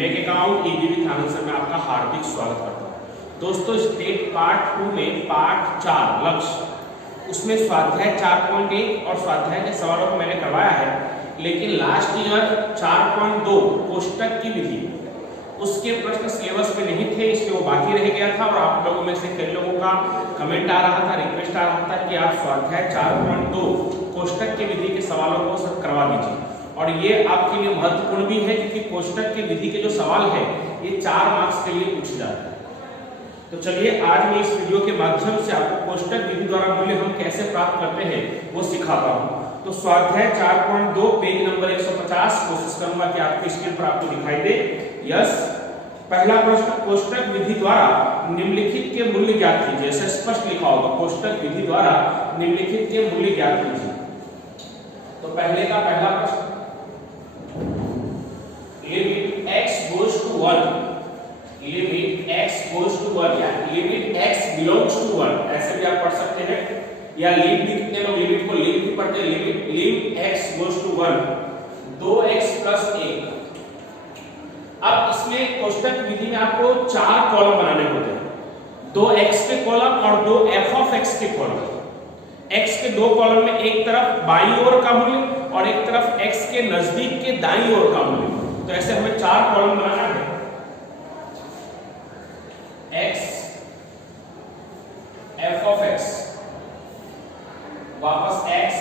मैं account EBV financer में आपका हार्दिक स्वागत करता हूँ। दोस्तों स्टेट पार्ट 2 में पार्ट 4 लक्ष्य उसमें स्वाध्याय 4.1 और स्वाध्याय के सवालों को मैंने करवाया है, लेकिन लास्ट ईयर 4.2 कोष्टक की विधि उसके प्रश्न सिलेबस में नहीं थे, इसलिए वो बाकी रह गया था। और आप लोगों में से कई लोगों का कमेंट आ रहा था, रिक्वेस्ट आ रहा था कि आप स्वाध्याय 4.2 कोष्टक की विधि के सवालों को सब करवा दीजिए। और ये आपके लिए महत्वपूर्ण भी है क्योंकि कोष्टक की विधि के जो सवाल है ये 4 मार्क्स के लिए पूछे जाते हैं। तो चलिए आज मैं इस वीडियो के माध्यम से आपको कोष्टक विधि द्वारा मूल्य हम कैसे प्राप्त करते हैं वो सिखाता हूँ। तो स्वाध्याय 4.2 पेज नंबर 150 कोशिश करूंगा कि आपकी स्क्रीन पर आपको दिखाई दे। यस, पहला प्रश्न, कोष्टक विधि द्वारा निम्नलिखित के मूल्य ज्ञात कीजिए। ऐसे स्पष्ट लिखा होगा, कोष्टक विधि द्वारा निम्नलिखित के मूल्य ज्ञात कीजिए। तो पहले का पहला प्रश्न, limit x goes to 1, limit x goes to 1 या लिमिट x belongs to 1 ऐसे भी आप पढ़ सकते हैं, या लिमिट भी कितने लोग लिमिट को लिमिट भी पढ़ते हैं। Limit x goes to 1 2x + 1। अब इसमें कोष्टक विधि में आपको 4 कॉलम बनाने होते हैं, 2x के कॉलम और 2 f(x) के कॉलम। x के 2 कॉलम में एक तरफ बाईं ओर का मूल्य और एक तरफ x के नजदीक के दाईं ओर का मूल्य। तो ऐसे हमें 4 कॉलम बनाना है। x f(x), वापस x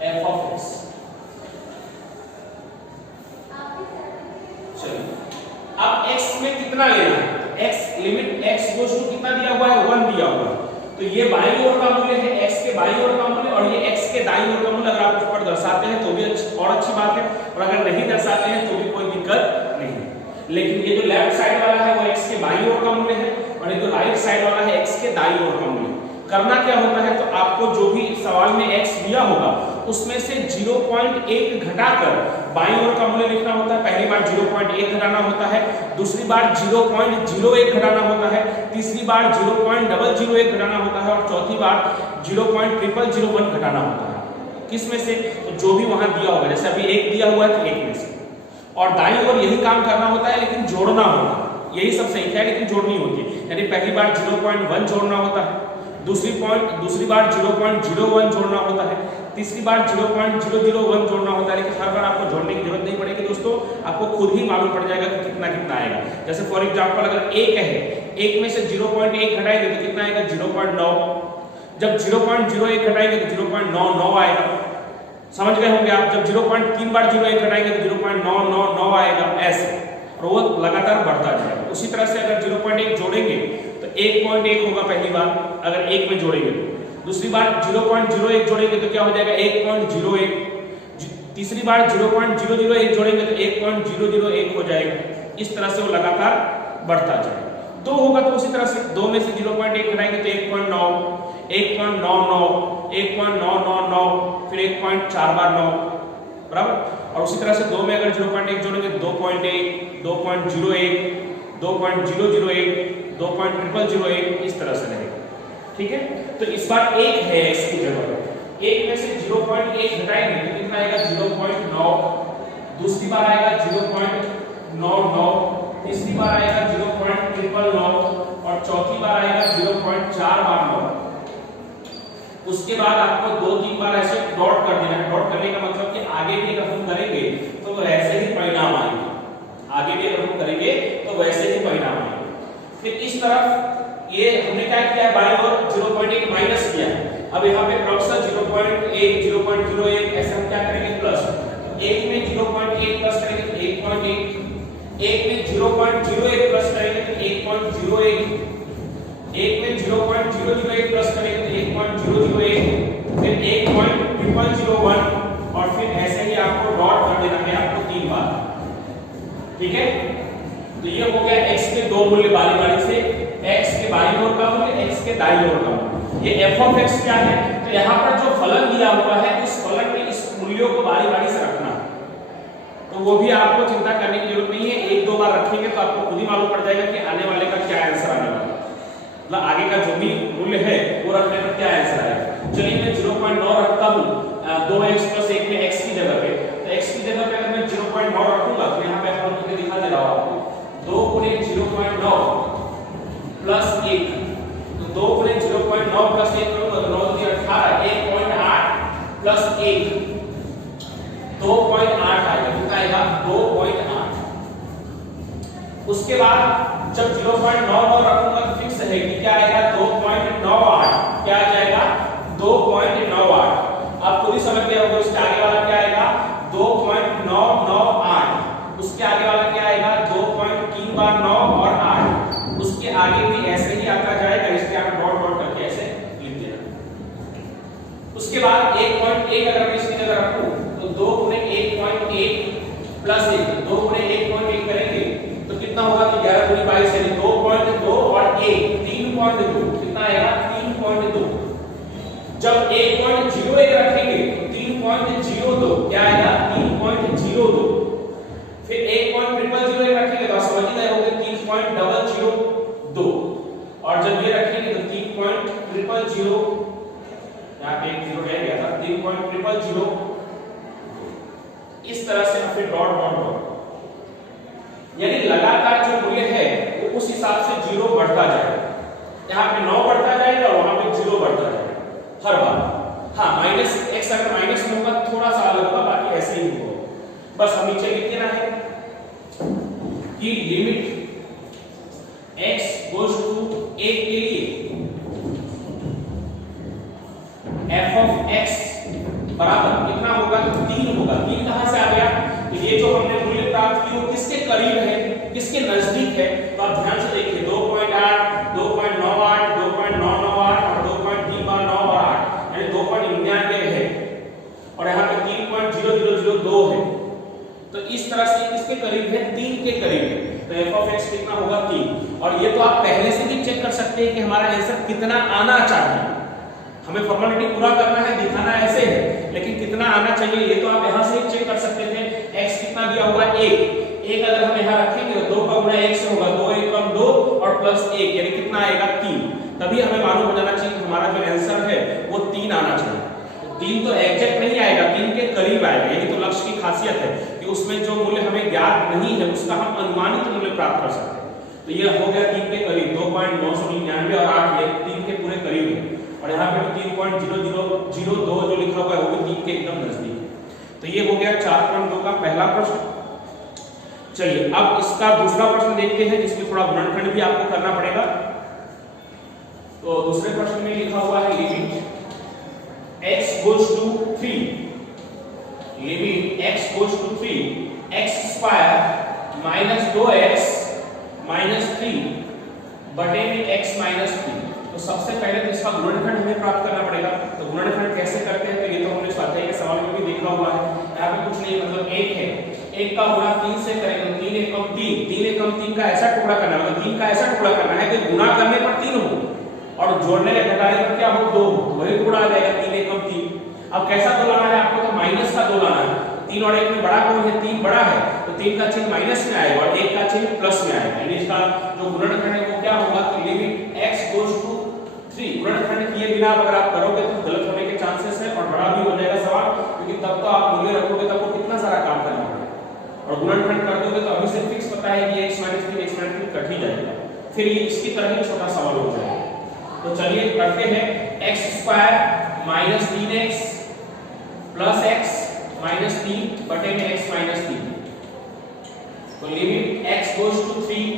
f(x). चलिए अब x में कितना लेना है, x limit x goes to कितना दिया हुआ है, 1 दिया हुआ है। तो ये बाईं ओर का मूल्य है, x के बाईं ओर का मूल्य, और ये x के दाईं ओर का मूल्य। अगर आप उस पर दर्शाते हैं तो भी अच्छी बात है, और अगर नहीं दर्शाते हैं तो भी कोई दिक्कत नहीं है। लेकिन ये जो लेफ्ट साइड वाला है वो x के बाईं ओर का मूल्य है, और ये जो राइट साइड वाला है x के दाईं ओर का मूल्य। करना क्या होता है, तो आपको जो भी सवाल में x दिया होगा उसमें से 0.1 घटाकर बाईं ओर का मूल्य लिखना होता है। पहली बार 0.1 घटाना होता है, दूसरी बार 0.01 घटाना होता है, तीसरी बार 0.001 घटाना होता है, और चौथी बार 0.0001 घटाना होता है। किस में से, तो जो भी वहां दिया होगा। जैसे अभी 1 दिया हुआ है तो 1 में से। और दाईं ओर यही काम करना होता है, लेकिन जोड़ना होता है। यही सब संख्या है लेकिन जोड़नी होती है। यानी पहली बार 0.1 जोड़ना होता है, दूसरी बार 0.01 जोड़ना होता है, तीसरी बार 0.001 जोड़ना होता है। लेकिन हर बार आपको जोड़ने की जरूरत नहीं पड़ेगी दोस्तों, आपको खुद ही मालूम पड़ जाएगा कि कितना कितना आएगा। जैसे फॉर एग्जांपल अगर 1 है, 1 में से 0.1 घटाएंगे तो कितना आएगा, 0.9। जब 0.01 घटाएंगे तो 0.99 आएगा। समझ गए होंगे आप। जब 0.3 बार 0.1 घटाएंगे तो 0.999 आएगा, ऐसे, और वो लगातार बढ़ता जाएगा। उसी तरह से अगर 0.1 जोड़ेंगे तो 1.1 होगा पहली बार, अगर 1 में जोड़ेंगे तो। दूसरी बार 0.01 जोड़ेंगे तो क्या हो जाएगा, 1.01। तीसरी बार 0.001 जोड़ेंगे तो 1.001 हो जाएगा। इस तरह से वो लगातार बढ़ता जाएगा। 2 होगा तो उसी तरह से 2 में से 0.1 घटाएंगे तो 1.9, 1.99, 1.999, फिर 1.4 बार 9, बराबर। और उसी तरह से 2 में अगर 0.1 जोड़ेंगे 2.1, 2.01, 2.001, 2.001, इस तरह से रहेगा। ठीक है, तो इस बार 1 है इसकी जगह, 1 में से 0.1 घटाएंगे तो कितना आएगा, 0.9। दूसरी बार आएगा 0.99, तीसरी बार आएगा 0.999, और चौथी बार आएगा 0.429। उसके बाद आपको 2-3 बार ऐसे डॉट कर देना है। डॉट करने का मतलब कि आगे भी अगर हम करेंगे तो वैसे ही परिणाम आएंगे, आगे भी अगर हम करेंगे तो वैसे ही परिणाम आएंगे। फिर इस तरफ ये हमने क्या किया, बाईं ओर 0.1 माइनस किया। अब यहाँ पे क्रॉस 0.1, 0.01 ऐसे हम क्या करेंगे, प्लस। 1 में 0.1 प्लस करेंगे तो 1.1, 1 में 0.01 प्लस करेंगे तो 1.01, 1 में 0.001 प्लस करेंगे तो 1.001, फिर 1.001, और फिर ऐसे ही आपको डॉट कर देना है आपको 3 बार। ठीक है, तो ये हो गया x के 2 मूल्य बारी बारी से, x के बाईं ओर का मूल्य, x के दाईं ओर का मूल्य। ये f(x) क्या है, तो यहाँ पर जो फलन दिया हुआ है उस फलन में इस मूल्यों को बारी बारी से रखना है। तो वो भी आपको चिंता करने की जरूरत नहीं है, 1-2 बार रखेंगे तो आपको खुद ही मालूम पड़ जाएगा कि आने वाले का क्या आंसर आने वाला है, मतलब आगे का जो भी मूल्य है वो रखने पर क्या आंसर आएगा। चलिए मैं 0.9 रखता हूँ 2x + 1 में x की जगह पे, तो x की जगह पे अगर मैं 0.9 रखूंगा तो यहाँ पे बताओ आपको, 2 गुणे 0.9 प्लस 1, तो 2 गुणे 0.9 प्लस 1 करो तो 9 × 18, 1.8 प्लस 1 2.8 आएगा, कितना आएगा 2.8। उसके बाद जब 0.99 रखूंगा तो फिक्स है कि क्या आएगा 2.98, क्या आ जाएगा 2.98। अब खुद ही समझ गए होंगे उसके आगे वाला क्या आएगा 2.998, उसके आगे वाला क्या आएगा 2.3 बार 9 और 8, उसके आगे भी ऐसे ही आता जाएगा, इसके आगे डॉट डॉट करके ऐसे लिख देना। उसके बाद 1.1 अगर मैं इसकी जगह रखूं तो 2 गुणे 1.1 प्लस 1, 2 गुणे 1.1 करेंगे तो कितना होगा कि 11 गुणे 22 यानी 2.2 और 1 3.2, कितना आएगा 3.2। जब 1.01 रखेंगे तो 3.02, क्या आएगा 3.02। फिर 1.000 रखेंगे तो समझ गए होंगे 3.002, और जब ये रखेंगे तो 3.000, यहाँ पे एक जीरो रह गया था, 3.000। इस तरह से फिर डॉट डॉट डॉट, यानी लगातार जो मूल्य है वो उस हिसाब से जीरो बढ़ता जाएगा। यहाँ पे 9 बढ़ता जाएगा और वहां पे 0 बढ़ता जाएगा हर बार। हाँ माइनस x अगर माइनस में होगा थोड़ा सा अलग होगा, बाकी ऐसे ही होगा। बस हम नीचे लिख देना है कि लिमिट x गोज टू 1 के लिए f ऑफ x बराबर कितना होगा 3 होगा। 3 कहां से आ गया, तो ये जो हमने मूल्य प्राप्त की वो किसके करीब है, किसके नजदीक है, तो आप ध्यान से देखिए 2.8 2.98 2.998 और 2.3 और 8 यानी 2.99 है, और यहाँ पे 3.0002 है। तो इस तरह से किसके करीब है 3 के करीब है, तो f ऑफ x कितना होगा 3। और ये तो आप पहले से भी चेक कर सकते हैं कि हमारा आंसर कितना आना चाहिए। हमें फॉर्मेलिटी पूरा करना है, दिखाना ऐसे है, लेकिन कितना आना चाहिए ये तो आप यहाँ से चेक कर सकते थे। x कितना दिया हुआ 1 अगर हम यहाँ रखेंगे तो 2 का गुणा 1 से होगा, 2 1 कम 2 और प्लस 1 यानी कितना आएगा 3। तभी हमें मालूम हो जाना चाहिए कि हमारा जो आंसर है वो 3 आना चाहिए। 3 तो एग्जैक्ट नहीं आएगा, 3 के करीब आएगा। यही तो लक्ष्य की खासियत है कि उसमें जो मूल्य हमें ज्ञात नहीं है उसका हम अनुमानित मूल्य प्राप्त कर सकते हैं। तो ये हो गया 3 के करीब, 2.999 और 8 ये 3 के पूरे करीब है, और यहाँ पे 3.0002 जो लिखा हुआ है वो भी 3 के एकदम नजदीक है। तो ये हो गया 4.2 का पहला प्रश्न। चलिए अब इसका दूसरा प्रश्न देखते हैं, जिसमें थोड़ा गुणनखंड भी आपको करना पड़ेगा। तो दूसरे प्रश्न में लिखा हुआ है limit x goes to 3, limit x goes to 3 x square minus 2x minus 3 बटे में x माइनस 3। तो सबसे पहले तो इसका गुणनखंड हमें प्राप्त करना पड़ेगा। तो गुणनखंड कैसे करते हैं, तो ये तो हमने स्वाध्याय के सवाल में भी देखा हुआ है। यहाँ पे कुछ नहीं, मतलब 1 है, 1 का गुणा 3 से करेंगे, 3 1 कम 3, 3 1 कम 3 का ऐसा टुकड़ा करना है, मतलब 3 का ऐसा टुकड़ा करना है कि गुणा करने पर 3 हो और जोड़ने या घटाने पर क्या हो 2 हो, वही टुकड़ा आ जाएगा 3 1 कम 3। अब कैसा दो लाना है आपको, तो माइनस का दो लाना है। 3 और 1 में बड़ा कौन है, 3 बड़ा है, तो 3 का चिन्ह माइनस में आएगा और 1 का चिन्ह प्लस में आएगा। यानी इसका जो गुणनखंड है वो क्या होगा, तो लिमिट x गोज टू 3। गुणनखंड किए बिना अगर आप करोगे तो गलत होने के चांसेस है और बड़ा भी हो जाएगा सवाल, क्योंकि तब तो आप मूल्य रखोगे तब को कितना सारा काम करना पड़ेगा, और गुणनखंड कर दोगे तो अभी से फिक्स पता है कि x माइनस 3 कट ही जाएगा, फिर ये इसकी तरह ही छोटा सवाल हो जाएगा। तो चलिए करते हैं, x square minus 3x plus x minus 3 बटे में x माइनस 3। तो लिमिट x गोज टू 3,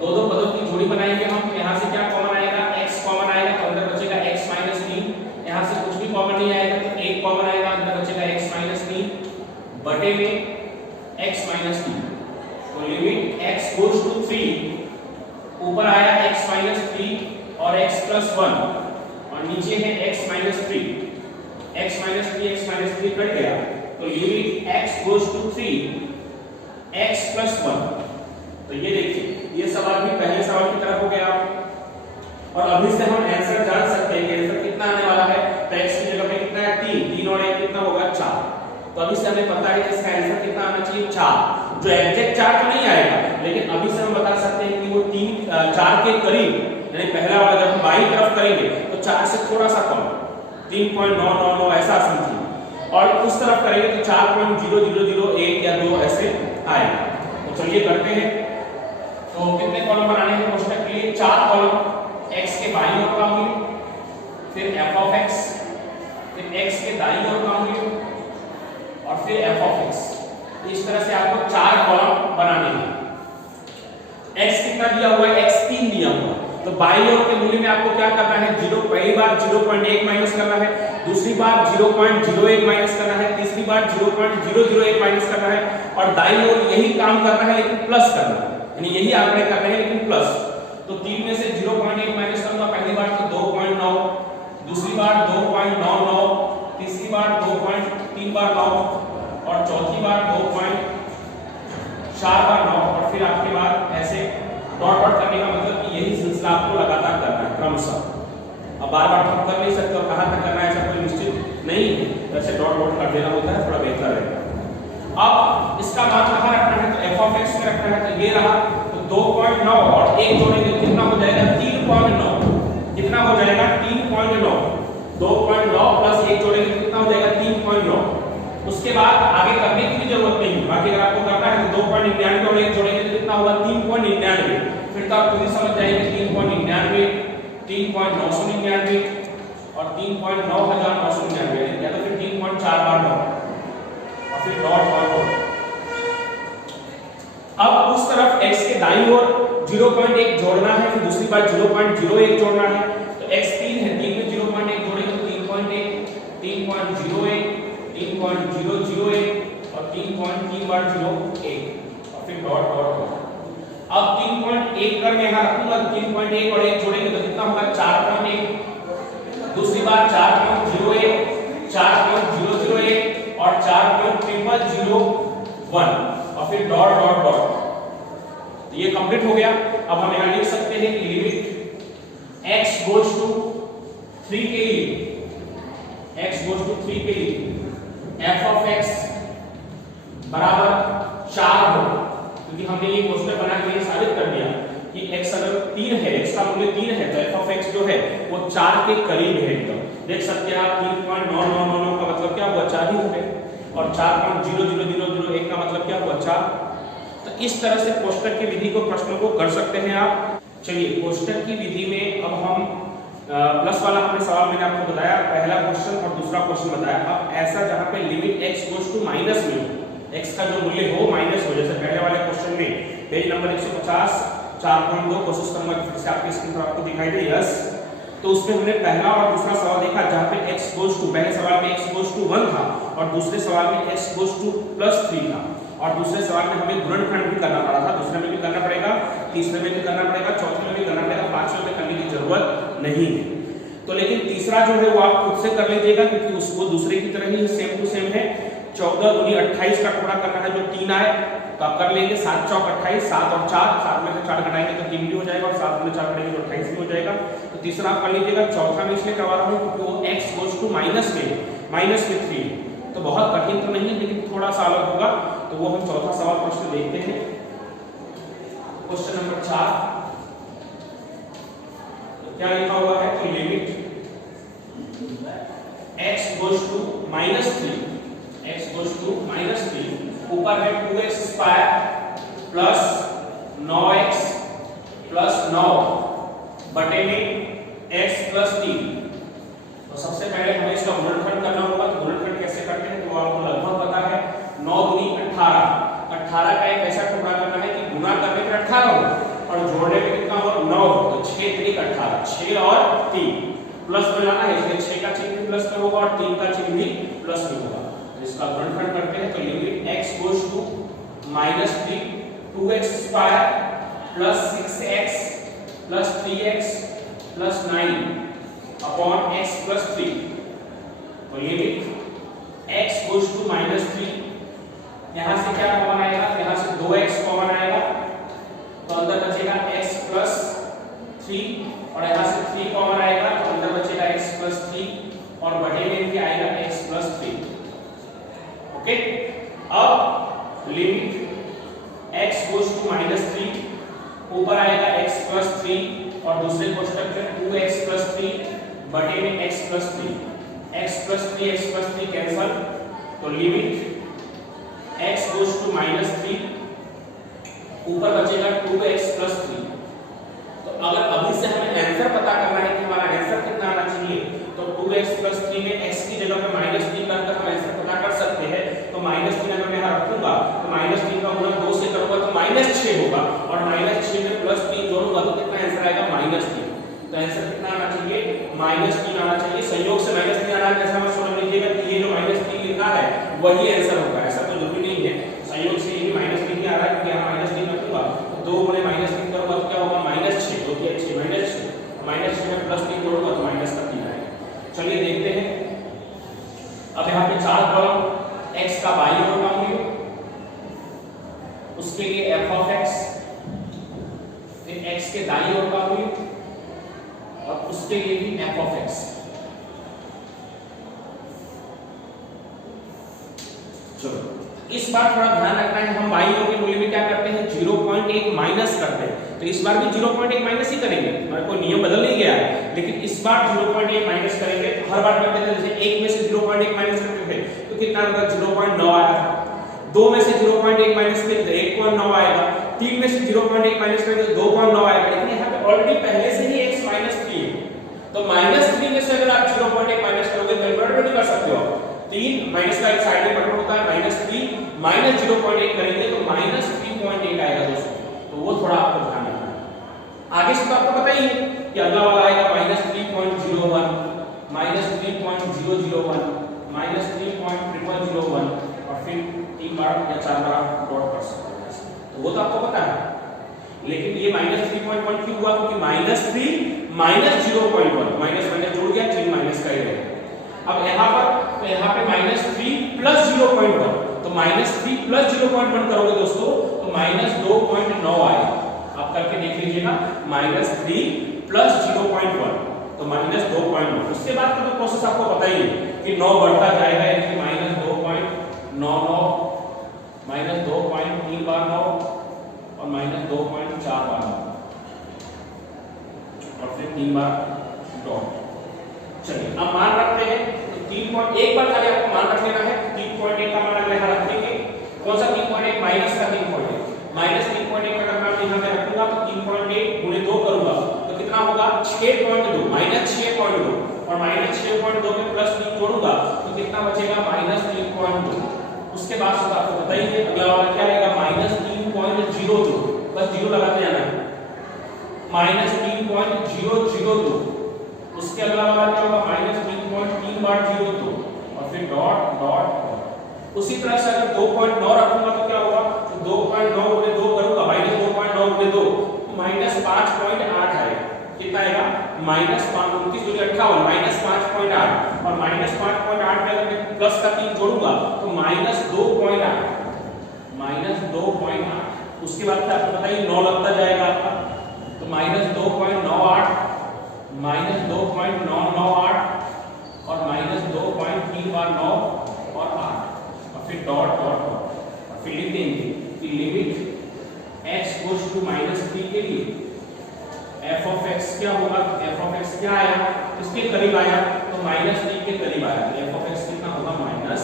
दो पदों की जोड़ी बनाएंगे हम। यहाँ से क्या कॉमन आएगा, x कॉमन आएगा तो अंदर बचेगा x माइनस 3। यहाँ से कुछ भी कॉमन नहीं आएगा तो 1 कॉमन आएगा, अंदर बचेगा x माइनस 3 बटे में x माइनस 3। तो लिमिट x गोज टू 3, ऊपर आया x माइनस 3 और x प्लस 1 और नीचे है x minus 3। x minus 3 cut गया, तो limit x goes to 3 x plus 1। तो ये देखिए ये सवाल भी पहले सवाल की तरह हो गया, और अभी से हम आंसर जान सकते हैं कि आंसर कितना आने वाला है। तो x की जगह पे कितना है 3 और 1 कितना होगा 4। तो अभी से हमें पता है कि इसका आंसर कितना आना चाहिए 4। जो एग्जैक्ट 4 तो नहीं आएगा, लेकिन अभी से हम बता सकते हैं कि वो 4 के करीब, यानी पहला वाला जब हम बाईं तरफ करेंगे तो 4 से थोड़ा सा कम 3.999 ऐसा समथिंग, और उस तरफ करेंगे तो 4.0001 या 2 ऐसे आएगा। तो चलिए आपको 4 कॉलम बनाने हैं। x कितना दिया हुआ है, x 3 दिया हुआ है, तो बाईं ओर के मूल्य में आपको क्या करना है, पहली बार 0.1 माइनस करना है, दूसरी बार 0.01 माइनस करना है, तीसरी बार 0.001 माइनस करना है, और दाईं ओर यही काम करना है लेकिन प्लस करना है, यानी यही आंकड़े करने हैं लेकिन प्लस। तो 3 में से 0.1 माइनस करूंगा, पहली बार तो 2.9, दूसरी बार 2.99, तीसरी बार 2.3 बार 9 और चौथी बार 2.4 बार 9, और फिर आपके बाद ऐसे डॉट डॉट करने का मतलब कि यही सिलसिला आपको लगातार करना है क्रमशः। अब बार बार ठप कर नहीं सकते और कहां तक करना है ऐसा कोई निश्चित नहीं है, वैसे डॉट डॉट कर देना होता है, थोड़ा बेहतर रहेगा। अब इसका मान कहां रखना है, तो f(x) में रखना है, तो ये रहा, तो 2.9 और 1 जोड़ेंगे कितना हो जाएगा 3.9, कितना हो जाएगा 3.9, 2.9 प्लस 1 जोड़ेंगे कितना हो जाएगा 3.9। उसके बाद आगे करने की भी जरूरत नहीं, बाकी अगर आपको करना है तो 2.99 और 1 जोड़ेंगे तो कितना होगा 3.99, फिर तो आप खुद ही समझ जाएंगे 3.99, 3.999 और 3.9999, या तो फिर 3.4 बार 9 और फिर डॉट डॉट। अब उस तरफ x के दाईं ओर 0.1 जोड़ना है, फिर दूसरी बार 0.01 जोड़ना है, तो x 3 है, 3 में 0.1 जोड़ेंगे तो 3.1, 3.01, 3.001 और 3.3 बार 01 और फिर डॉट डॉट डॉट। अब 3.1 कर मैं यहां रखूंगा, 3.1 और 1 जोड़ेंगे तो कितना होगा 4.1, दूसरी बार 4.01, 4.001 और 4.0001 और फिर डॉट डॉट डॉट। तो ये कंप्लीट हो गया। अब हम यहां लिख सकते हैं कि लिमिट x गोज़ टू 3 के लिए, x गोज़ टू 3 के लिए f(x) बराबर 4 हो, क्योंकि हमने ये क्वेश्चन बना के साबित कर दिया कि x अगर 3 है, x का मूल्य 3 है, तो f(x) जो है वो 4 के करीब है एकदम। देख सकते हैं आप 3.9999 का मतलब क्या हुआ 4 ही हो गए, और 4.00001 का मतलब क्या हुआ 4। तो इस तरह से कोष्टक की विधि को प्रश्नों को कर सकते हैं आप। चलिए कोष्टक की विधि में अब हम प्लस वाला हमने सवाल मैंने आपको बताया, पहला क्वेश्चन और दूसरा क्वेश्चन बताया। अब ऐसा जहां पे limit x goes to minus में, x का जो मूल्य हो माइनस हो, जैसे पहले वाले क्वेश्चन में पेज नंबर 150 4.2 कोशिश करूंगा फिर से आपकी स्क्रीन पर आपको दिखाई दे, यस। तो उसमें हमने पहला और दूसरा सवाल देखा जहां पे x गोज़ टू, पहले सवाल में x गोज़ टू 1 था और दूसरे सवाल में x गोज़ टू +3 था, और दूसरे सवाल में हमें गुणनखंड भी करना पड़ा था, दूसरे में भी करना पड़ेगा, तीसरे में भी करना पड़ेगा, चौथे में भी करना पड़ेगा, पांचवें में करने की जरूरत नहीं है। तो लेकिन तीसरा जो है वो आप खुद से कर लीजिएगा क्योंकि उसको दूसरे की तरह ही सेम टू सेम है। 14 दूनी 28 का टुकड़ा करना है जो 3 आए तो आप कर लेंगे, 7 चौक 28, 7 और 4, 7 में से 4 घटाएंगे तो 3 भी हो जाएगा, और 7 में 4 घटाएंगे तो 28 भी हो जाएगा। तो तीसरा आप कर लीजिएगा। चौथा में इसलिए करवा रहा हूँ क्योंकि वो x गोज़ टू माइनस में 3, तो बहुत कठिन तो नहीं है लेकिन थोड़ा सा अलग होगा। तो वो हम चौथा सवाल प्रश्न देखते हैं, क्वेश्चन नंबर 4। तो क्या लिखा हुआ है कि limit x goes to -3, x goes to -3, ऊपर है 2x square plus 9x plus 9 बटे में x प्लस 3। तो सबसे पहले हमें इसका गुणनखंड करना होगा। तो गुणनखंड कैसे करते हैं तो आपको लगभग पता है, 9 दूनी 18, 18 का एक ऐसा टुकड़ा करना है कि गुणा करने पर 18 हो और जोड़ने में कितना हो 9 हो, तो 6 3 18, 6 और 3 प्लस में लाना है, इसलिए 6 का चिन्ह भी प्लस में होगा और 3 का चिन्ह भी प्लस में होगा। इसका गुणनखंड करते हैं तो limit x goes to -3, 2x square plus 6x plus 3x plus 9 upon x plus 3। तो लिमिट x गोज़ टू -3, यहां से क्या कॉमन आएगा, यहां से 2x कॉमन आएगा तो अंदर बचेगा x प्लस 3, और यहां से 3 कॉमन आएगा तो अंदर बचेगा x प्लस 3 और बटे में क्या आएगा x प्लस 3। ओके, अब लिमिट x गोज़ टू -3, ऊपर आएगा x प्लस 3 और दूसरे कोष्टक में 2x प्लस 3 बटे में x plus 3, x plus 3 cancel, तो लिमिट x गोज़ टू -3, ऊपर बचेगा 2x प्लस 3। तो अगर अभी से हमें आंसर पता करना है कि हमारा आंसर कितना आना चाहिए, तो 2x प्लस 3 में x की जगह पे -3 रखकर हम आंसर पता कर सकते हैं। तो -3 अगर मैं यहाँ रखूंगा तो -3 का गुणा 2 से करूंगा तो -6 होगा, और -6 में +3 जोड़ूंगा तो कितना आंसर आएगा -3। तो आंसर कितना आना चाहिए, -3 आना चाहिए। संयोग से -3 आ रहा है, ऐसा मत समझ लीजिएगा कि ये जो -3 लिखा है वही आंसर होगा, ऐसा तो जरूरी नहीं है। संयोग से ये -3 ही आ रहा है क्योंकि यहाँ -3 रखूंगा तो 2 गुणे -3 करूंगा तो क्या होगा -6, 2 के 6 -6 में +3 जोड़ूंगा तो -3 आएगा। चलिए देखते हैं। अब यहाँ पे 4 कॉलम, x का बाईं ओर का मूल्य, उसके लिए f ऑफ x, फिर x के दाईं ओर का मूल्य और उसके लिए भी f ऑफ x। चलो इस बार थोड़ा ध्यान रखना है, हम बाईं ओर के मूल्य में क्या करते हैं 0.1 माइनस करते हैं, तो इस बार भी 0.1 माइनस ही करेंगे, हमारा कोई नियम बदल नहीं गया है, लेकिन इस बार 0.1 माइनस करेंगे। हर बार करते थे जैसे 1 में से 0.1 माइनस करते थे तो कितना होगा 0.9 आया, 2 में से 0.1 माइनस करेंगे तो 1.9 आएगा, 3 में से 0.1 माइनस करेंगे तो 2.9 आएगा, लेकिन यहाँ पे ऑलरेडी पहले से ही x -3 है, तो -3 में से अगर आप 0.1 माइनस करोगे तो इन्वर्ट कर सकते हो, 3 माइनस का एक साइड में बटन होता है -3 माइनस 0.1 करेंगे तो -3.8 आएगा दोस्तों, तो वो थोड़ा आपको ध्यान रखना है। आगे से तो आपको पता ही है कि अगला वाला आएगा -3.01 -3.001 -3.001 और फिर 3 बार या 4 बार आप डॉट कर सकते हैं, तो वो तो आपको पता है। लेकिन ये -3.1 क्यों हुआ, क्योंकि -3 -0.1 माइनस माइनस जुड़ गया, 3 माइनस का ही रहेगा। अब यहाँ पे -3 + 0.1, तो -3 + 0.1 करोगे दोस्तों तो -2.9 आएगा। आप करके देख लीजिएगा, -3 + 0.1 तो -2.9। उसके बाद का तो प्रोसेस आपको पता ही है कि 9 बढ़ता जाएगा, यानी कि -2.99 -2.3 बार 9 और -2.4 बार 9 और फिर 3 बार डॉट। चलिए अब मान रखते हैं, तो 3.1 बार खाली आपको मान रख लेना है, 3.1 का मान अगर यहाँ रखेंगे, कौन सा 3.1 माइनस का 3.1 -3.1 अगर मैं यहाँ पे रखूंगा तो 3.1 गुणे 2 करूंगा तो कितना होगा 6.2 -6.2 और -6.2 में +3 जोड़ूंगा तो कितना बचेगा -3.2। उसके बाद से आपको पता ही है अगला वाला क्या आएगा -3.02, बस 0 लगाते जाना है, -3.002। उसके अगला वाला क्या होगा -3.3 बार 0.2 और फिर डॉट डॉट। उसी तरह से अगर 2.9 रखूंगा तो क्या होगा, तो 2.9 गुणे 2 करूंगा -2.9 गुणे 2 -5.8 आएगा, कितना आएगा -5.28 और -5.8 में अगर मैं प्लस का 3 जोड़ूंगा तो -2.8। उसके बाद से आपको बताइए 9 लगता जाएगा आपका, तो -2.98 -2.998 और -2.3 बार 9 और 8 और फिर डॉट डॉट और फिर लिख देंगे कि लिमिट x गोज़ टू -3 के लिए f ऑफ x क्या होगा, f ऑफ x क्या आया, इसके करीब आया तो -3 के करीब आया, f ऑफ x कितना होगा माइनस।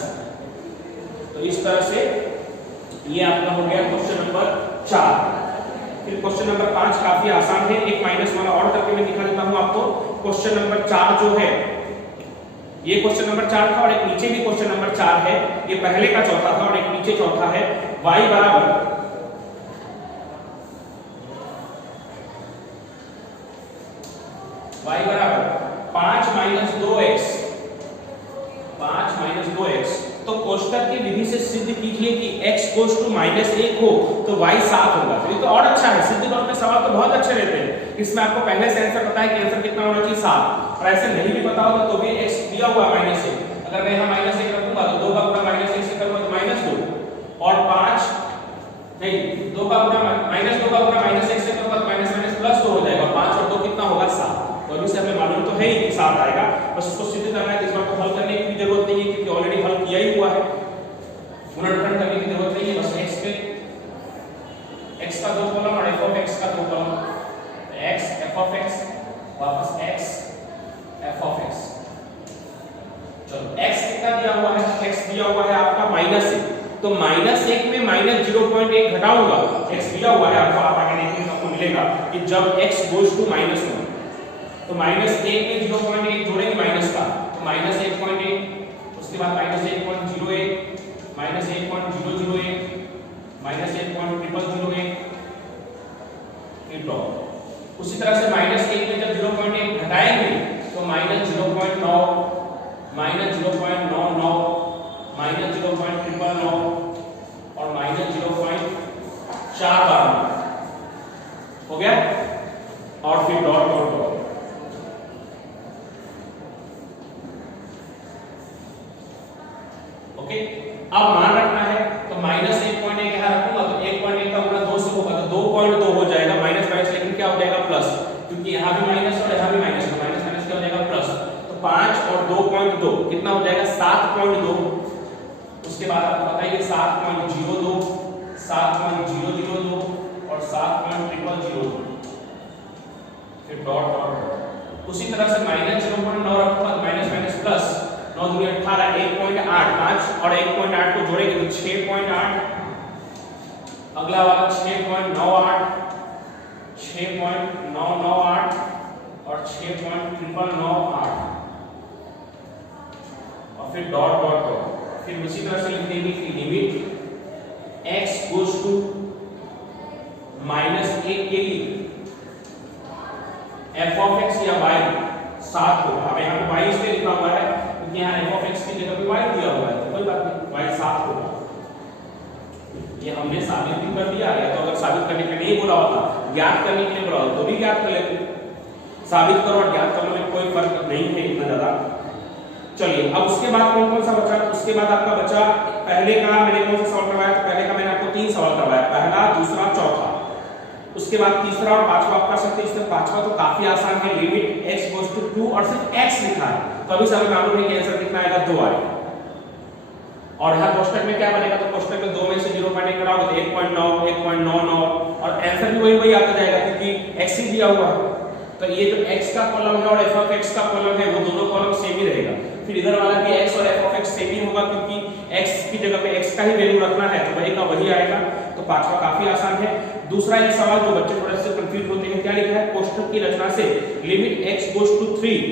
तो इस तरह से ये आपका हो गया क्वेश्चन नंबर 4। फिर क्वेश्चन नंबर 5 काफी आसान है, एक माइनस वाला और करके मैं दिखा देता हूं आपको। क्वेश्चन नंबर 4 जो है, ये क्वेश्चन नंबर 4 था और एक नीचे भी क्वेश्चन नंबर 4 है, ये पहले का चौथा था और एक नीचे चौथा है। y बराबर y बराबर 5 - 2x 5 - 2x। तो कोष्टक की विधि से सिद्ध कीजिए कि x गोज़ टू -1 हो तो y 7 होगा। तो ये तो और अच्छा है, सिद्ध करने सवाल तो बहुत अच्छे रहते हैं, इसमें आपको पहले से आंसर पता है कि आंसर कितना होना चाहिए 7, और ऐसे नहीं भी पता होगा तो भी x दिया हुआ -1, अगर मैं यहाँ -1 रखूंगा तो 2 का गुणा -1 से करूंगा तो -2 और 5 नहीं 2 का गुणा -2 का गुणा -1 से करूंगा तो -+ 2 हो जाएगा, 5 और 2 कितना होगा 7। तो अभी से हमें मालूम तो है ही कि 7 आएगा, बस उसको सिद्ध करना है, तो इस बार तो हल करने की जरूरत नहीं है क्योंकि ऑलरेडी हल किया ही हुआ है, पुनर्गठन करने की जरूरत नहीं है, बस x का 2 कॉलम और f ऑफ x का 2 column, x f of x वापस x f ऑफ x। चलो x कितना दिया हुआ है, x दिया हुआ है आपका -1, तो -1 में -0.1 घटाऊंगा, x दिया हुआ है आपको, आप आगे देखिए आपको मिलेगा कि जब x गोज़ टू -1 तो -1 में 0.1 जोड़ेंगे माइनस का तो -1.1, उसके बाद -1.01 -1.001 -1.001 ये डॉट। उसी तरह से -1 में जब 0.1 घटाएंगे तो -0.9 -0.99 -0.999 और -0.4 बार हो गया, और फिर डॉट डॉट डॉट। ओके, अब मान रखना है तो -1.1 यहां रखूंगा तो 1.1 का गुणा 2 से होगा तो 2.2 हो जाएगा, माइनस माइनस लेकिन क्या हो जाएगा प्लस, क्योंकि यहां भी माइनस और यहां भी माइनस, तो माइनस माइनस क्या हो जाएगा प्लस। तो 5 और 2.2 कितना हो जाएगा 7.2। उसके बाद आपको बताइए 7.02 7.002 और 7.002 फिर डॉट डॉट डॉट। उसी तरह से -0.9 रखूंगा तो माइनस माइनस प्लस, 9 दूनी 18, 1.8 5 और 1.8 को जोड़ेंगे तो 6.8, अगला वाला 6.98 6.998 और 6.998 और फिर डॉट डॉट डॉट। फिर उसी तरह से लिख देंगे कि लिमिट x गोज टू -1 के लिए f ऑफ x या y 7 होगा। अब यहाँ पे y इसलिए लिखा हुआ है क्योंकि यहाँ f ऑफ x की जगह पे y दिया हुआ है, तो कोई बात नहीं, y 7 होगा। ये हमने साबित भी कर दिया है, तो अगर साबित करने के लिए नहीं बोला होता, ज्ञात करने के लिए बोला होता तो भी ज्ञात कर लेते। साबित करो और ज्ञात करने में कोई फर्क नहीं है इतना ज्यादा। चलिए, अब उसके बाद कौन कौन सा बचा, उसके बाद आपका बचा पहले का मैंने कौन सा सवाल करवाया, तो पहले का मैंने आपको 3 सवाल करवाया, पहला, दूसरा, चौथा। उसके बाद तीसरा और पांचवा आप कर सकते हैं। इसमें पांचवा तो काफी आसान है, लिमिट x गोज टू 2 और सिर्फ x लिखा है, तो अभी सब मालूम है कि आंसर कितना आएगा 2 आएगा। और यहां कोष्ठक में क्या बनेगा, तो कोष्ठक में 2 में से 0.1 घटाओगे तो 1.9 1.99 और आंसर भी वही आता जाएगा क्योंकि x ही दिया हुआ है। तो ये जो x का कॉलम है और f ऑफ x का कॉलम है वो दोनों कॉलम सेम ही रहेगा। फिर इधर वाला भी x और f ऑफ x सेम ही होगा क्योंकि x की जगह पे x का ही वैल्यू रखना है, तो वही का वही आएगा। तो पांचवा काफी आसान है। दूसरा एक सवाल जो बच्चे थोड़े से कंफ्यूज होते हैं, क्या लिखा है, कोष्ठक की रचना से limit x goes to 3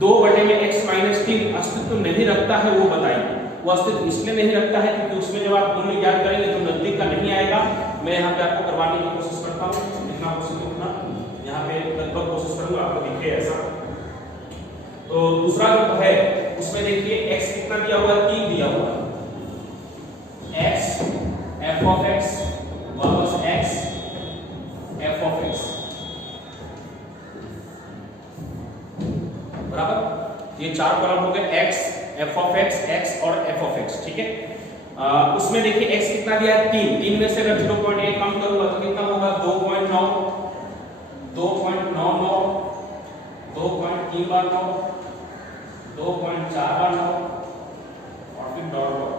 2/x - 3 अस्तित्व नहीं रखता है वो बताइए। वो अस्तित्व इसलिए नहीं रखता है क्योंकि उसमें जब आप मूल्य ज्ञात करेंगे तो नजदीक का नहीं आएगा। मैं यहाँ पे आपको करवाने की कोशिश करता हूँ, जितना हो सके उतना यहाँ पे लगभग कोशिश करूंगा आपको दिखे ऐसा। तो दूसरा जो है उसमें देखिए x कितना दिया हुआ है, 3 दिया हुआ है, x f ऑफ x वापस x f ऑफ x बराबर। ये 4 कॉलम हो गए, x f ऑफ x और f ऑफ x, ठीक है। उसमें देखिए x कितना दिया है 3 में से अगर 0.1 कम करूंगा तो कितना होगा 2.9 2.99 2.3 बार 9 2.4 बार 9 और फिर डॉट डॉट।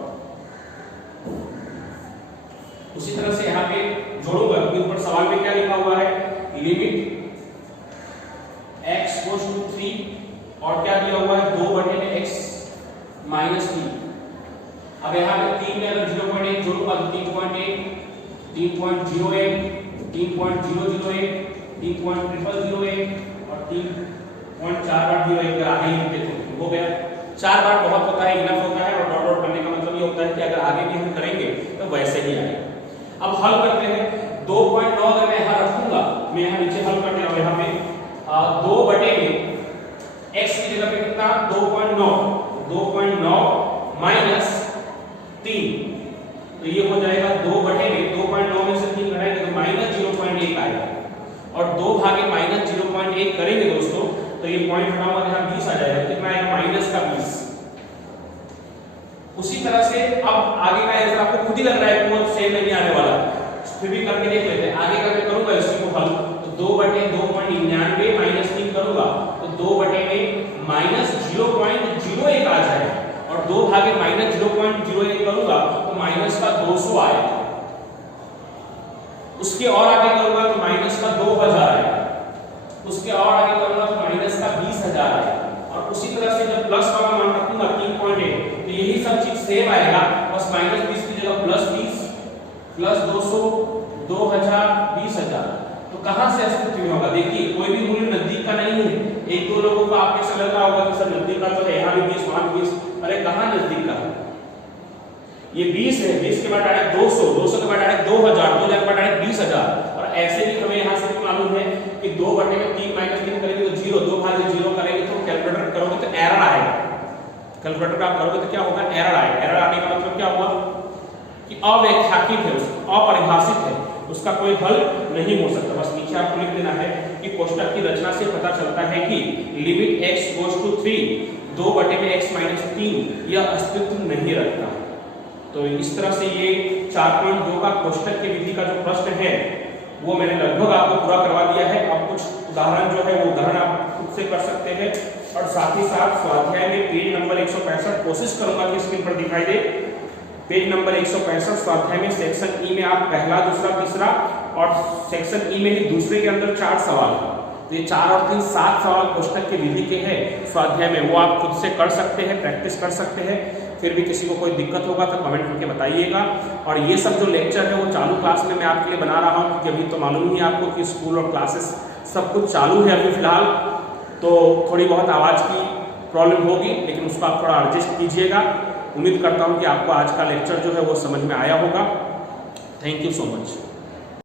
उसी तरह से यहाँ पे जोड़ूंगा क्योंकि ऊपर सवाल में क्या लिखा हुआ है, लिमिट x गोज टू 3 और क्या दिया हुआ है 2/x - 3। अब यहाँ पे 3 में अगर 0.1 जोड़ूंगा तो 3.1 3.01 3.001 3.001 और 3.401 अगर आगे ही लिखते तो हो गया। 4 बार बहुत होता है, इनफ होता है, और डॉट डॉट करने का मतलब ये होता है कि अगर आगे भी हम करेंगे तो वैसे ही आएगा। अब हल करते हैं। 2.9 अगर मैं यहाँ रखूंगा, मैं यहाँ नीचे हल करने और यहाँ पे 2/में x की जगह पे कितना 2.9 माइनस 3, तो ये हो जाएगा 2/2.9 में से 3 घटाएंगे तो -0.1 आएगा और 2 भागे -0.1 करेंगे दोस्तों तो ये पॉइंट हटाऊंगा यहाँ 20 आ जाएगा, कितना आएगा -20। उसी तरह से अब आगे का आंसर आपको खुद ही लग रहा है कि वो सेम नहीं आने वाला, फिर भी करके देख लेते हैं। आगे का मैं करूंगा इसको हल, तो 2/2.99 माइनस 3 करूंगा तो 2/में -0.01 आ जाएगा और 2 भागे -0.01 करूंगा तो माइनस का 200 आएगा। उसके और आगे करूंगा तो माइनस का 2000 आएगा, उसके और आगे करूंगा तो माइनस का 20000 आएगा और उसी तरह से जब प्लस वाला मान रखूंगा 3.1 तो यही सब चीज सेम आएगा, बस -20 की जगह +20 +200 2000 20000। तो कहां से अस्तित्व में होगा, देखिए कोई भी मूल्य नजदीक का नहीं है। एक दो लोगों को आपके से लग रहा होगा कि सर नजदीक का तो है, यहाँ भी 20 वहां भी 20, अरे कहां नजदीक का है, ये 20 है, 20 के बाद डायरेक्ट 200, 200 के बाद डायरेक्ट 2000, 2000 के बाद डायरेक्ट 20000। और ऐसे भी हमें यहाँ से भी मालूम है कि 2 बटे में 3 माइनस 3 करेंगे तो 0, 2 भागे 0 करेंगे तो कैलकुलेटर करोगे तो एरर आएगा। कैलकुलेटर का आप करोगे तो क्या होगा, एरर आएगा। एरर आने का मतलब क्या हुआ कि अव्याख्यात्मक है, अपरिभाषित है, उसका कोई हल नहीं हो सकता। बस नीचे आपको लिख देना है कि कोष्टक की रचना से पता चलता है कि लिमिट x गोज टू 3, 2 बटे में x माइनस 3 यह अस्तित्व नहीं रखता। तो इस तरह से ये 4.2 का कोष्टक की विधि का जो प्रश्न है वो मैंने लगभग आपको पूरा करवा दिया है। अब कुछ उदाहरण जो है वो उदाहरण आप खुद से कर सकते हैं। और साथ ही साथ स्वाध्याय में पेज नंबर 165 कोशिश करूंगा कि स्क्रीन पर दिखाई दे। पेज नंबर 165 स्वाध्याय में सेक्शन ई में आप पहला, दूसरा, तीसरा और सेक्शन ई में ही दूसरे के अंदर 4 सवाल, तो ये 4 और 3 7 सवाल कोष्टक की विधि के हैं स्वाध्याय में, वो आप खुद से कर सकते हैं, प्रैक्टिस कर सकते हैं। फिर भी किसी को कोई दिक्कत होगा तो कमेंट करके बताइएगा। और ये सब जो लेक्चर है वो चालू क्लास में मैं आपके लिए बना रहा हूँ, क्योंकि अभी तो मालूम ही है आपको कि स्कूल और क्लासेस सब कुछ चालू है अभी फिलहाल, तो थोड़ी बहुत आवाज़ की प्रॉब्लम होगी, लेकिन उसको आप थोड़ा एडजस्ट कीजिएगा। उम्मीद करता हूँ कि आपको आज का लेक्चर जो है वो समझ में आया होगा। Thank you so much.